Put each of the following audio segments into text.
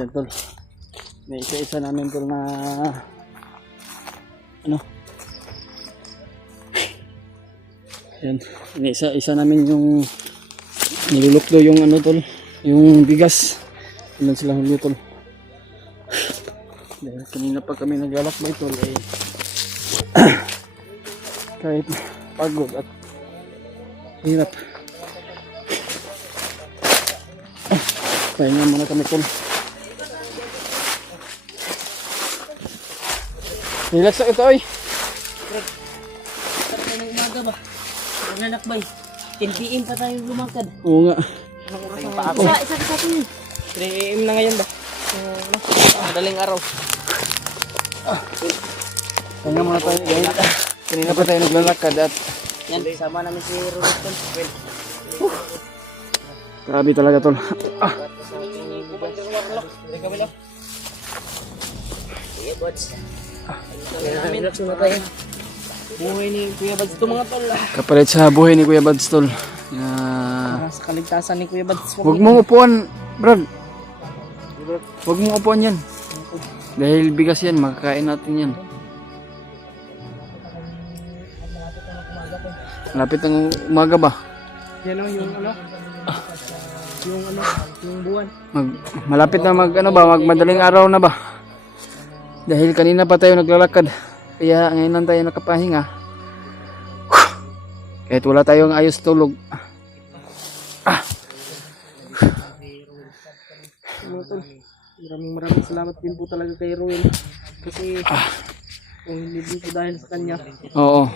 Yan tol. May isa-isa namin tol na ano. Yan. Isa-isa namin yung niluluklo yung ano tol. Yung bigas. Ilan sila huli tol. Dahil kanina pa kami naglalakbay tol eh. Kahit pagod at hirap. Pahinga muna kami tol. Relax na ito ay. Sarap na umaga ba? Nanakbay. 10 PM pa tayo lumakad. Oo nga. Isa ka sa atin. 3 AM na ngayon ba? Madaling araw. Pahinga muna tayo guys. Kanina pa tayo naglalakad at Yan, sama namin si Rolton. grabe talaga tol. Sige, bots. Relax muna tayo. Buhay ni Kuya Bads ito mga tol. Kapalit sa buhay ni Kuya Bads tol. Sa kaligtasan ni Kuya Bads. Huwag mong upuan, Brad. Huwag mong upuan yan. Dahil bigas yan, makakain natin yan. Malapit ng umaga ba? Yan o yung ano? Yung buwan. Malapit na magmadaling araw na ba? Dahil kanina pa tayo naglalakad. Kaya ngayon lang tayo nakapahinga. Kahit wala tayong ayos tulog. Maraming salamat din po talaga kay Ruel. Kasi kung hindi din po dahil sa kanya, Oo.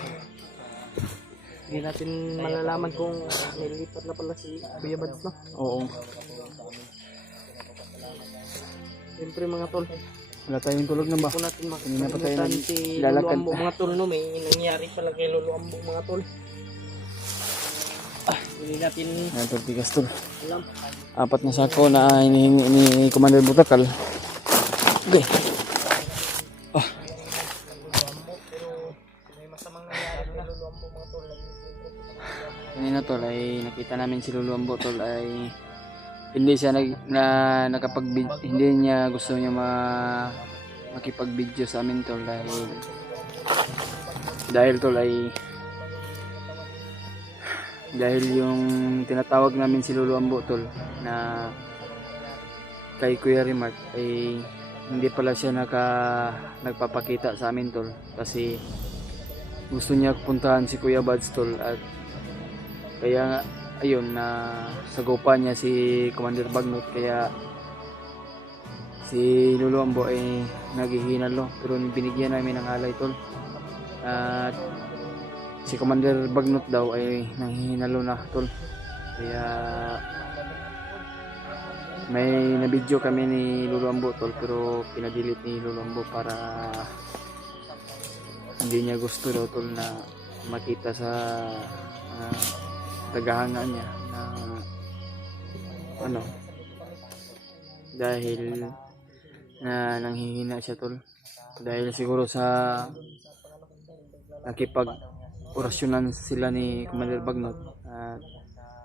hindi natin malalaman kung nilipat na pala si Kuya Bads, no? Oo. Siyempre mga tol, Wala tayong tulog na ba? kung natin Kanina pa tayo makakalimutan si Lolo naglalakad. Ambo mga tol, no? May nangyari pala kay Lolo Ambo mga tol. Hindi natin Ayan tol, bigas tol. alam. 4 na sako na hinihingi ni Commander Butakal. Okay. Kanina tol ay nakita namin si Lolo Ambo tol ay hindi siya hindi niya gusto niya makipag-video sa amin tol dahil tol ay dahil yung tinatawag namin si Lolo Ambo tol na kay Kuya Remark ay hindi pala siya nagpapakita sa amin tol kasi gusto niya puntahan si Kuya Bads tol at kaya ayun na sagupan niya si Commander Bagnot kaya si Lolo Ambo ay naghihinalo pero binigyan namin ng alay tol at si Commander Bagnot daw ay nanghihinalo na tol kaya may nabidyo kami ni Lolo Ambo tol pero pinadilit ni Lolo Ambo para hindi niya gusto daw tol na makita sa tagahanga niya na ano dahil na nanghihina siya tol dahil siguro sa nakipag orasyonan sila ni Commander Bagnot at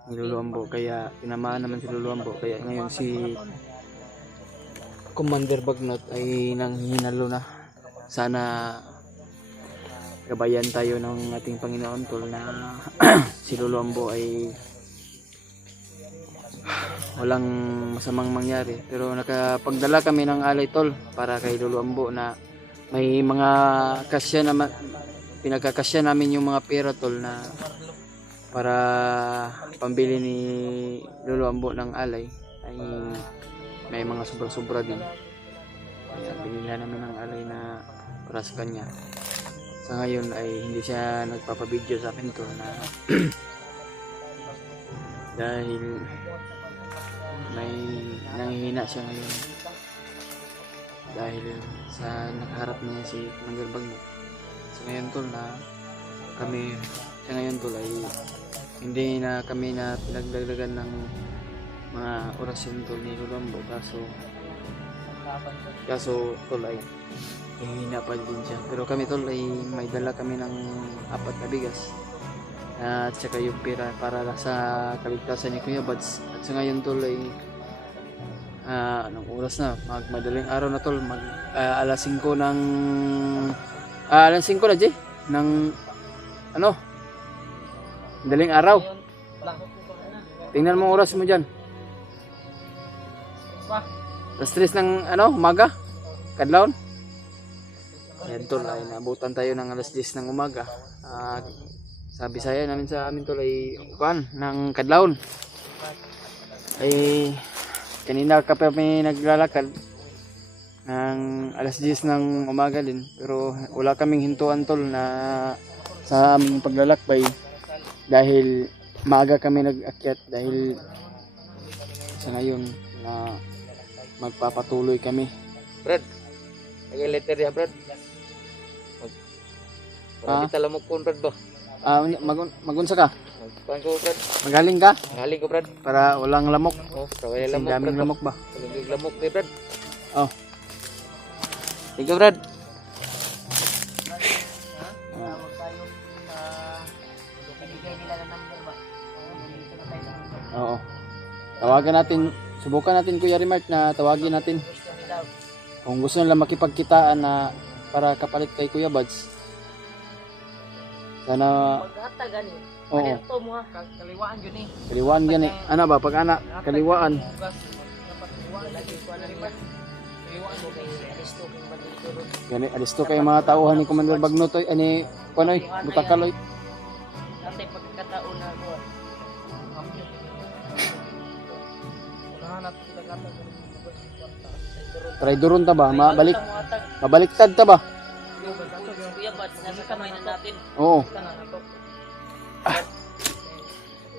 ni Lolo Ambo kaya tinamaan naman si Lolo Ambo kaya ngayon si Commander Bagnot ay nanghihinalo na sana gabayan tayo ng ating Panginoon tol na si Lolo Ambo ay walang masamang mangyari pero nakapagdala kami ng alay tol para kay Lolo Ambo na may mga kasya naman pinagkakasya namin yung mga pera tol na para pambili ni Lolo Ambo ng alay ay may mga sobra-sobra din kaya binila namin ng alay na para sa kanya. Sa ngayon ay hindi siya nagpapabideo sa akin to na dahil may nanghihina siya ngayon dahil sa nakaharap niya si Commander Bagnot. Sa ngayon tol na kami sa ngayon tol ay hindi na kami na pinagdagdagan ng mga orasyon tol ni Lolo Ambo kaso tol ay hihina pa din siya pero kami tol ay may dala kami ng 4 na bigas at saka yung pera para sa kaligtasan ni Kuya Bads at sa ngayon tol ay Anong oras na? Madaling araw na tol. Alas 5 ng alas 5 na Jay ng ano? Madaling araw. Tingnan mo oras mo diyan. Alas 3 ng ano, umaga. Kadlawon. Ayan tol, ay nabutan tayo ng alas 10 ng umaga. Sa Bisaya namin sa amin tol ay kuan ng kadlawon. Ay kanina ka pa may naglalakad ng alas 10 ng umaga din, pero wala kaming hintuan tol na sa aming paglalakbay dahil maaga kami nag-akyat dahil sa ngayon na magpapatuloy kami. Brad, ay letter ya Brad. Para kita lamok kon Brad ba? Magunsa ka? Kuan ko Brad. Magaling ka Galing ko Brad. para walang lamok. Oh, para wala Kasi lamok. daming Brad, lamok ba? Walang lamok ni Brad. Oh. Ikaw Brad. Tawag tayo sa binigay nila ng number ba? Dito na tayo ng number. Oo. Tawagan natin, subukan natin Kuya Remart na tawagin natin. Gusto nila. Kung gusto nila makipagkitaan na para kapalit kay Kuya Buds. Sana, Maghatag ani. oo, Ito mo ha. Kaliwaan yun eh. kaliwaan gani. Ano ba, pag anak, kaliwaan. Dapat kaliwaan lagi ko na rin. Kaliwaan mo kay Aristo kung bandito. Gani, alisto kayo mga tauhan ni Commander Bagnotoy, ani, kuanoy, butakaloy. Natay pagkakataon na ko. Unahan natin sila gata. Traidoron ta ba? Mabaliktad ta ba? Kuya Bad, nasa kamay na natin. Oo. Ito na ito.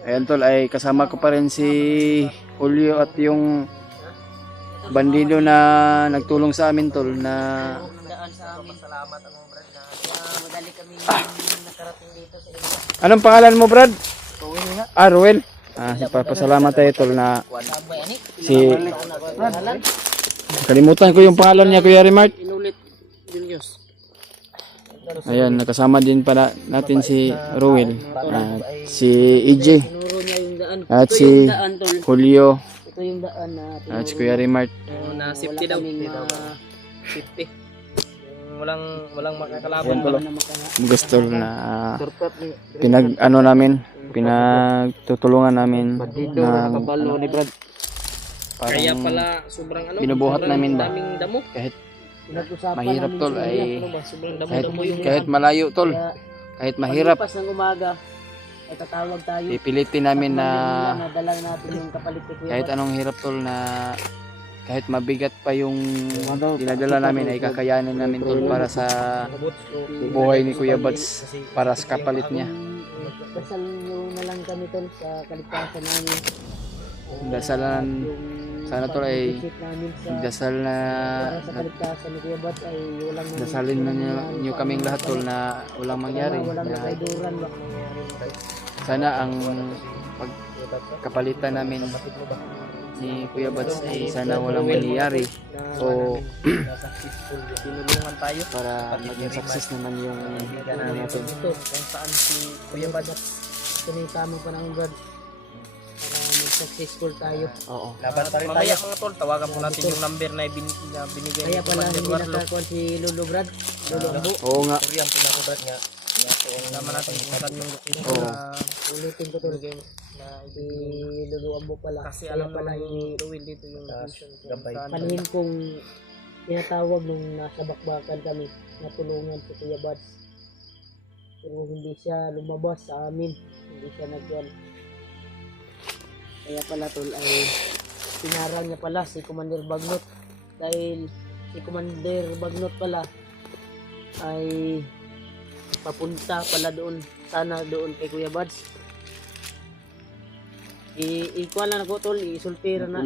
Ayan tol, ay kasama ko pa rin si Julio at yung bandido na nagtulong sa amin tol na Daan sa amin. Salamat ang mga brad na madali kami nakarating dito sa inyo. anong pangalan mo Brad? Ruel. Ipapasalamat tayo tol na Sabay ani. si Pangalan? kalimutan ko yung pangalan niya Kuya Remart. Inulit Julius. Ayan, nakasama din pala natin si Ruel at si EJ Tinuro niya yung daan. at Ito si yung daan tol. Julio Ito yung daan na at si Kuya Remart. na safety daw. Safety. Walang makakalaban. Ayan tol, Na makana. gusto na pinagtutulungan namin na ni Brad. Kaya parang pala sobrang ano. binubuhat sobrang namin ba? daming damo. kahit Pinag-usapan mahirap, namin tol, sa ay ano ba, sobrang damo-damo yung kahit malayo tol, Kaya, kahit mahirap, paglipas ng umaga ay tatawag tayo. pipilitin namin na Nadala natin yung kapalit ni Kuya kahit Bad. anong hirap tol na kahit mabigat pa yung dinadala namin ay kakayanin namin tol para sa buhay ni Kuya Buds, para sa kapalit niya. Dasal nyo na lang kami tol sa kaligtasan namin. Dasalan, sana tol ay Pag-visit namin sa dasal na para sa kaligtasan ni Kuya Bad ay walang dasalin na niyo kaming lahat tol na walang mangyari. walang Na nakaiduran ba. sana ang pagkapalitan namin ni Kuya Buds ay sana walang mangyari o Tinulungan tayo. para maging success naman yung ano natin. Ito kung saan si Kuya Bad ito na yung tamang panahon Brad para mag-successful tayo. Oo. Laban pa rin tayo mga tol. Tawagan po natin yung number na binigay Kaya ni pala Commander hindi Warlock. nakakuha si Lolo Brad. Lolo Ambo. Oo nga. Yan po na Brad nga. Naman natin kung saan yung location Oo. na Ulitin ko to na si Lolo Ambo pala. kasi Kaya alam pala naman yung ni Ruel dito yung location kung gabay. saan. Panhin kong tinatawag nung nasa bakbakan kami na tulungan si Kuya Bads. Pero hindi siya lumabas sa amin. Hindi siya nagyan. Kaya pala tol ay pinarang niya pala si Commander Bagnot. Dahil si Commander Bagnot pala ay papunta pala doon. Sana doon kay Kuya Bads. Ikuha lang ako tol. Isultira na.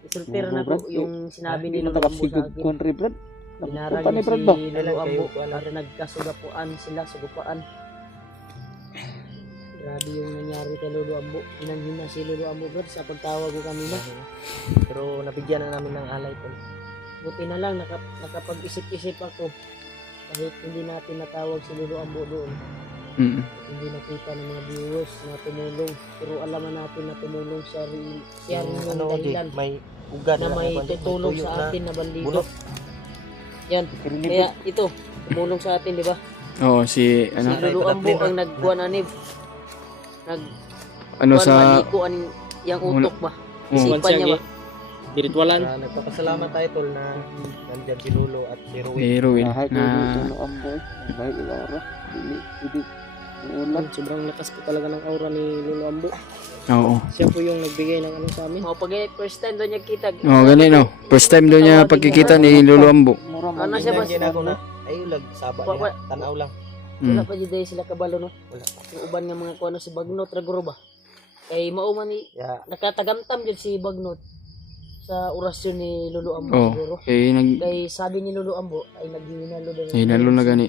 Isultira na ko yung sinabi ni Lolo Ambo sa akin. Country Brad. Pinarang Punta ni niya Brad si ba? Lolo Ambo at nagkasugapuan sila, sugupaan. Grabe yung nangyari kay Lolo Ambo. Hinanghina si Lolo Ambo Brad sa pagtawag ko kanina. Pero nabigyan na namin ng alay tol. Buti na lang nakapag-isip-isip ako. Kahit hindi natin natawag si Lolo Ambo doon. Mm. Hindi nakita ng mga viewers na tumulong. Pero alaman natin na tumulong siya rin. Siya rin yung dahilan may uga na may tutulong tuyo sa na atin na bandido. bulok. Yan. Kaya ito, tumulong sa atin, di ba? Oo, si Si ano Lulu Ambo ang nagkuha na ni ano sa maliko ang yang utok ba? Isipan niya ba? Diritualan. Nagpapasalamat tayo tol na nandyan si Lolo at si Ruel. si Ruel Lahat na Lulu Ambo. Baik ilara. Hindi. Ulan. Sobrang lakas po talaga ng aura ni Lolo Ambo. oo. Siya po yung nagbigay ng ano sa amin. O pag first time doon niya kita. Oh, gani no. First time daw niya pagkikita ni Lolo Ambo. Mura Ano siya ba? Nandiyan ako na. Ay, ulag. Saba niya. Tanaw lang. Wala Mm. pa jud sila kabalo no. Wala. Yung uban nga mga kuano si Bagnot Raguro ba? Kay mao man ni Ya, nakatagamtam jud si Bagnot sa orasyon ni Lolo Ambo Oh, siguro. kay nag Kay sabi ni Lolo Ambo ay naghinalo daw. hinalo na gani.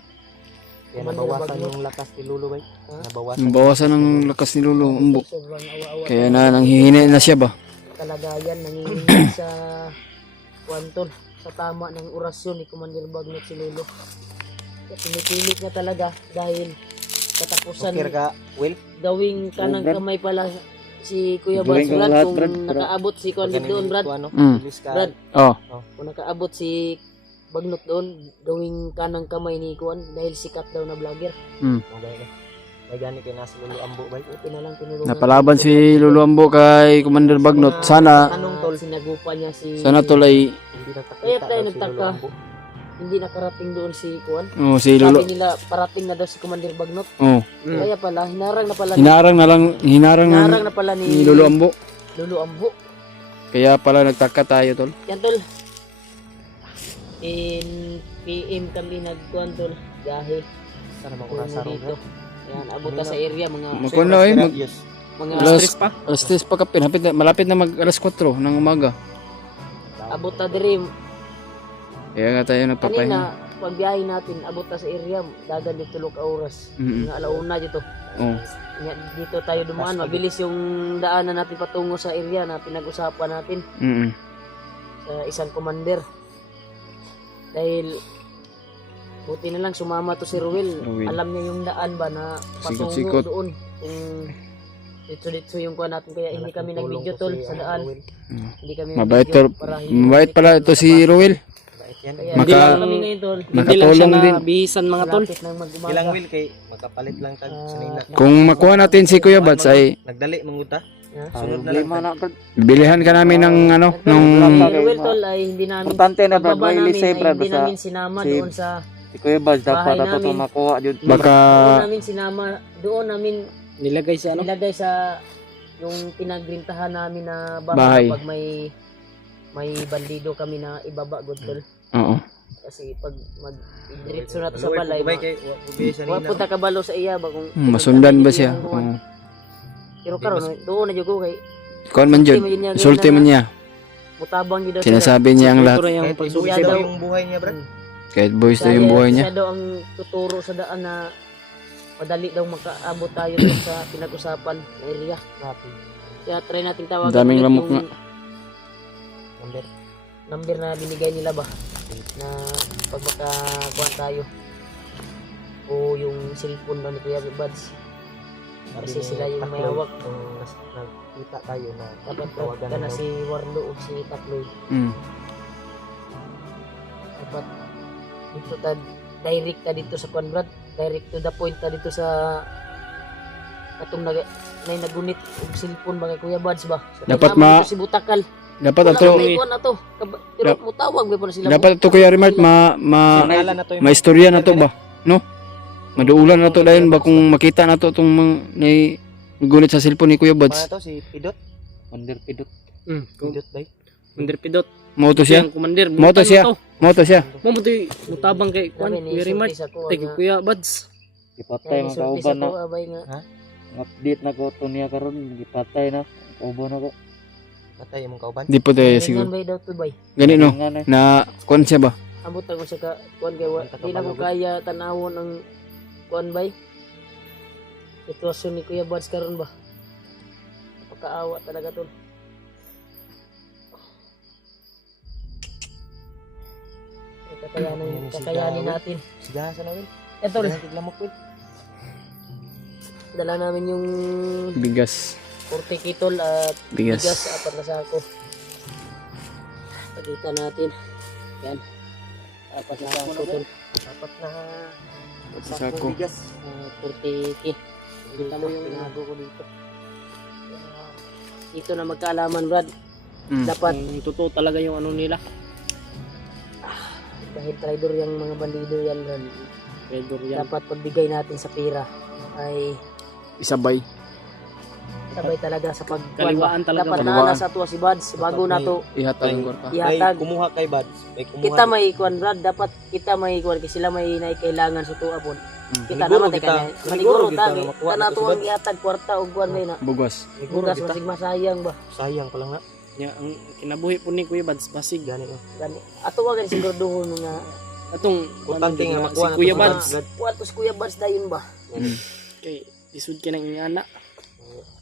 kaya nabawasan yung lakas ni Lolo bay. Nabawasan. Bawasan ng lakas ni Lolo Ambo. Sobrang awa-awa. Kaya na nanghihina na siya ba? Kalagayan nanginginig sa kwantol sa tama ng orasyon ni Commander Bagnot si Lolo. Kaya pinipilit niya talaga dahil katapusan Okay ka, Will? gawing kanang Brad. kamay pala si Kuya Gawin Brad kang Brad lahat, kung Brad. nakaabot si Kuan doon Brad. Ano? Mm. Bilis ka. Brad, Oh, kung nakaabot si Bagnot doon gawing kanang kamay ni Kuan dahil sikat daw na vlogger. Okay na. May gani kayo nasa Lolo Ambo bay. Buti na lang tinulungan. napalaban si Lolo Ambo kay Commander Bagnot. Sana Anong tol sinagupa niya si sana tulay Hindi nagtakita Kaya tayo daw si nagtaka. Lolo Ambo. hindi nakarating doon si Kuan. oh si Lolo. Sabi nila parating na daw si Commander Bagnot. Oh, Kaya pala hinarang na pala hinarang hinarang na pala ni ni Lolo Ambo. Lolo Ambo. Kaya pala nagtaka tayo tol. Yan tol. In PM kami nagkuhan tol. Gahe. Sana Tungo makurasarong dito. Yan, abot na sa area mga Magkuhan na eh, Yes. mga alas 3 pa kapin. Malapit na mag alas 4 ng umaga. abot na diri Kaya nga tayo nagpapahinga. kanina pagbiyahe natin abot na sa area dagan dito tulog ka oras. Mm. Nga alauna dito. Oh. Nga, dito tayo dumaan mabilis yung daanan natin patungo sa area na pinag-usapan natin Mm. sa isang commander. Dahil buti na lang sumama to si Ruel. Ruel. Alam niya yung daan ba na patungo Sikot-sikot. doon. Dito yung kuha natin kaya hindi kami nag-video tol sa daan. Hindi kami Mabait nag-video tol. para Mabait pala ito si Ruel. Yan. Kaya Maka- hindi lang kami ngayon tol. Nakatulong din. bihisan mga tol. Malapit ng mag-umaga. Ilang will kay magkapalit lang tag sanina. Kung makuha natin si Kuya Bats ay Nagdali manguta. Ha? Sunod na lang. Problema na Brad. bilihan ka namin ng ano, nung Si Ruel tol ay hindi namin Importante na Brad. pagbaba May namin lise ay Brad. hindi Basta namin sinama si- doon sa si Kuya Baz dapat bahay ato namin. makuha jud. baka doon namin sinama doon namin Nilagay sa nilagay sa yung pinagrintahan namin na Bahay. bahay pag may bandido kami na ibaba good tol. oo. Kasi pag diretso na to sa balay Bay kay bubi sa wa nina. punta ka balo sa iya ba kung Masundan ba siya? Oo. Oo. Pero karon doon na jud ko kay Kuan man jud. Sulti man niya. mutabang jud daw Sinasabi niya ang lahat. Kahit pagsusi ibuya daw daw. yung buhay niya, brad. Kahit boys na yung buhay niya. Siya daw ang tuturo sa daan na madali daw makaabot tayo doon sa pinag-usapan na area. Kaya try natin tawagan Ang daming ulit lamok yung nga. number na binigay nila ba na pag makakuha tayo o yung cellphone daw ni Kuya Buds kasi sila yung may hawak. Nakita tayo na Dapat tawagan ka na daw. si Warlo o si Takloy. Mm. Dapat dito ta direct ka dito sa kuan Brad, direct to the point ka dito sa atong nagunit og cellphone ba kay Kuya Buds ba. Dapat Tama ma- dito si Butakal. Dapat Wala ato may kuan ato. Pero mutawag ba pa sila. dapat ato Kuya Rimart Sinalan na to yung maistorya na to ba? No? Maduulan na to dayon ba kung makita na to tong gunit sa cellphone ni Kuya Ano Buds. to si Pidot? Under pidot. Pidot bay. Commander Pidot. Mo to siya. Commander. Mo to siya. Mo to siya. Mo mo to mutabang kay Kwan. Sabi ni Very much. Sulti sa kuha Ay kay nga. Kuya Buds. Ipatay man Sulti sa kauban na. kuha, abay nga. Update na ko to niya karon gipatay na. Kauban na ko. Patay imong kauban. Di po tayo Ringan siguro. bay daw to bay. Gani no Nga na. na kuan siya ba? Abot ako sa ka kuan kay wa. Di na ko kaya tanawon ang kuan bay. Sitwasyon ni Kuya Buds karon ba? Napakaawa talaga to. Kakayanin natin. Sigahan sa nawin. Eto Sigahan tiglamok will. Dala namin yung Bigas. 40 kitol at Bigas. bigas 4 na sako. Pagkita natin. Yan. 4 na sako tol. Dapat na Sa sako. bigas. 40 ki. Kita mo yung pinago ko dito. Dito na magkaalaman, Brad. Mm. Dapat Yung totoo talaga yung ano nila. dahil traidor yung mga bandido yan, Brad. Pedro yan. Dapat pagbigay natin sa pira ay Isabay. sabay talaga sa Kaliwaan talaga. dapat Kaliwaan. na sa tuwa si Bads bago na to Ihatag yung kwarta. ihatag. kumuha kay Bads. May kumuha. Kita may ikuan, Brad. Dapat kita may ikuan kasi sila may naikailangan sa tuwa po. Kita Maniguro naman kita. tayo Maniguro maniguro kita tagi. na makuha Kana na to to si ang Bads. ihatag kwarta og kuan na. Bugas. Bugas masig masayang ba. Sayang pa lang na. Ya, ang kinabuhi po ni Kuya Bads basig. Gani oh. Gani. Ato wa gani siguraduhon nga Atong Importante nga ano, makuha si na Kuya to si Bads. Brad. kuwatos Kuya Bads dayon ba. Kay isud ka ng ingana.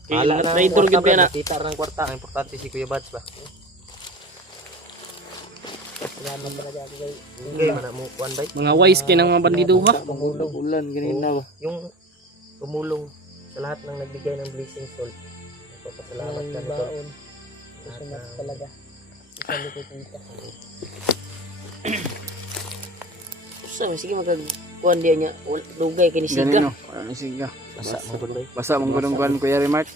Kay Bahala mga na traidor ang gyud kwarta, na. Brad. Kita ra ang kwarta. Ang importante si Kuya Bads ba. Salamat talaga kay Okay, mana mo kuan bay. Mga wise kay ng mga bandido ha. Tumulong. Ulan ganina ba. Yung tumulong sa lahat ng nagbigay ng blessing soul. Nagpapasalamat ka nito. baon. Salamat talaga. Isa likod kita. Sa sige magag kuan diya niya dugay kini siga. Ganino. Ano siga. Basa mo gud bay. Basa mong gulong kuan Kuya Remark.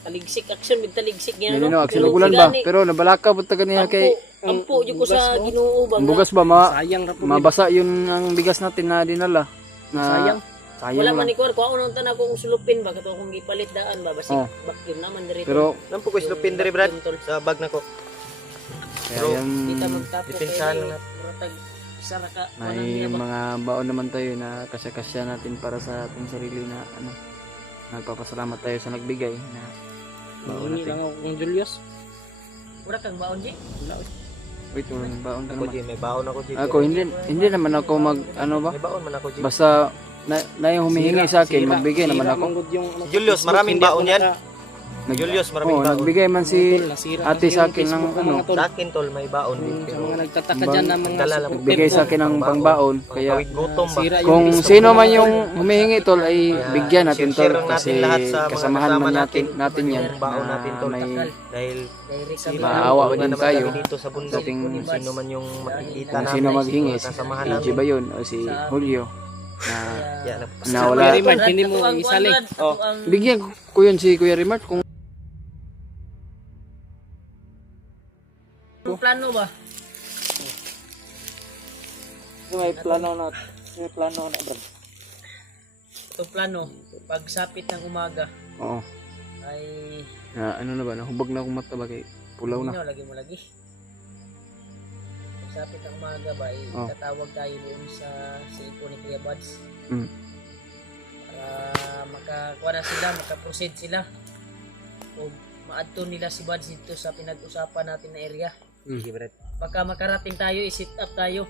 Taligsik action with taligsik yan Ganino, no. aksinugulan ba? Pero nabalaka po taga niya kay Ampo jud ko sa Ginoo ba. ang bugas ba Sayang ra po. mabasa yun ang bigas natin na dinala. Na, Sayang. Sayang Wala lang. man ni kuan ko ako nung tanan akong sulupin ba kato akong gipalit daan ba basig Oh. bakyo naman diri. Pero Nampo ko islupin diri Brad sa bag nako. kaya Pero, yan, kita magtapo depensahan lang natin. Muratag isa ra ka may mga baon naman tayo na kasya-kasya natin para sa ating sarili na ano. Nagpapasalamat tayo sa nagbigay na baon Hindi natin. lang ako kung Julius. Wala kang baon di. Wait, walang baon ka Ako naman. di may baon ako di. Ako hindi naman ako mag ano ba? May baon man ako di. Basta na yung humihingi sa akin, magbigay naman ako. Si Julius, maraming baon yan. Julius, maraming baon. Nagbigay man si ate sa akin ng ano, Sa akin tol may baon din Sa pero mga nagtataka dyan ng mga Nagdala lang. nagbigay sa akin ng pangbaon. Kaya pangtawid gutom ba. Sira yung kung Facebook sino mo. man yung humihingi tol ay bigyan natin tol share natin kasi lahat sa mga kasamahan kasama man natin yan yung baon natin, na tol. may Dahil Dahil kami Maawa tulungan din naman tayo. kami dito sa bundok. Dating- Kung sino man yung makikita kung namin. sino maghingi, si kasamahan AJ namin. ba yun o si Julio na Yan, na wala. Kuya Rimar, hindi mo isali. Oh. Bigyan ko yun si Kuya Rimart kung ang plano ba? May plano na. May plano na bro. Ito plano pagsapit ng umaga oo, ay na ano na ba, nahubag na akong mata ba kay pulaw na. lagi mo lagi. Pagsapit ng umaga ba ay Oh. tatawag tayo doon sa sipo ni Kuya Buds. Mm. Para makakuha na sila, makaproceed sila. O maadto nila si Buds dito sa pinag-usapan natin na area. Sige, Brad. Baka makarating tayo, i-sit up tayo.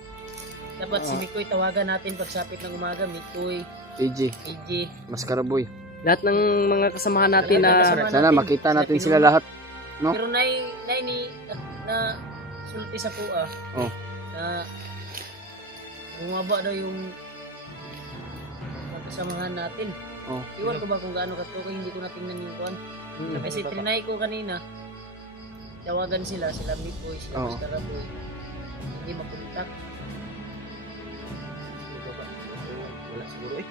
Dapat si Oo. Mikoy tawagan natin pagsapit ng umaga. Mikoy, AJ, AJ, Maskaraboy. Lahat ng mga kasamahan natin na Sana makita natin sila lahat. No? Pero nay ni na sulti sa kuha. Oh. Na bumaba daw yung kasamahan natin. Oh. Iwan ko ba kung gaano kato kung hindi ko natingnan yung kuan. Kasi trinay ko kanina. Tawagan sila Mikoy, sila Oo. Maskaraboy. Hindi makontak. Wala siguro eh.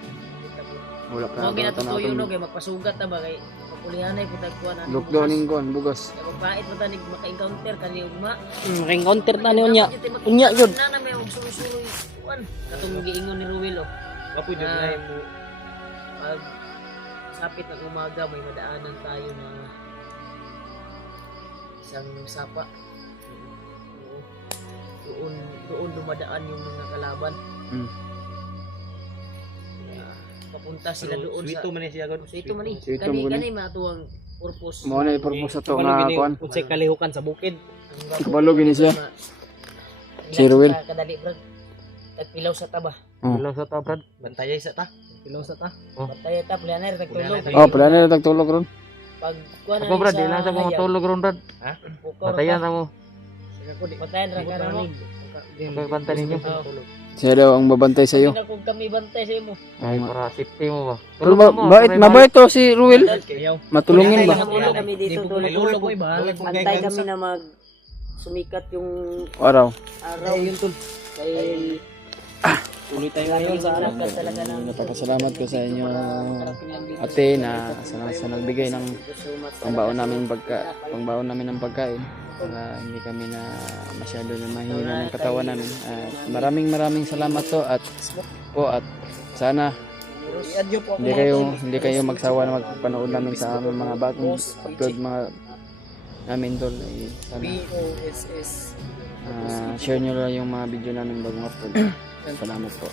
Wala pa Mo na ginatutuyo no kay magpasugat ta ba kay papulihanay pud kuan ano. lockdown ning kon bugas. Kay magpait mo tanig maka-encounter kani ugma. maka-encounter na ni unya. Unya yun. Na may og suloy kuan. Katong giingon ni Ruel oh. Wapo dyan Ah. na yung Pag sapit ng umaga may madaanan tayo na isang sapa. Oo. Doon dumadaan yung mga kalaban. Mm. Kaya, papunta sila doon sa Sweeto man eh siya God. So ito man ni. Sweeto Kani mo ni. kani matuwang purpose. Mao na i-purpose sa to Kabalo nga gini, kuan. unsay kalihukan sa bukid. Kabalo gini siya. Si Ruel. Kadali brad. Tagpilaw sa taba. Bilang sa ta, Brad. Bantayay sa ta. Pilaw sa ta. Patay ta planer tagtulog. Pulihan Oh, pala na tagtulog ron. Pag kuan Ako, Brad, di lang sa mga tulog ron, Brad. Batayan na mo. Patayan ra ka na mo. Pagbanta ninyo. Siya daw ang babantay sa iyo. Hindi na kung kami bantay sa imo. Ay, para safety mo ba? Pero mabait to si Ruel. Matulungin ba? Tulong kami dito, tulong ko iba. Antay kami na sumikat yung Araw. araw. Dahil Tuloy tayo ngayon sa anak. talaga ng Napapasalamat ko sa inyo ate na sa nagbigay ng pangbaon namin ng pagkain para hindi kami na masyado na mahina ng katawan namin. At maraming salamat to at sana hindi kayo magsawa na magpanood namin sa aming mga bagong upload mga namin tol. Sana share nyo lang yung mga video namin bagong upload. Salamat po.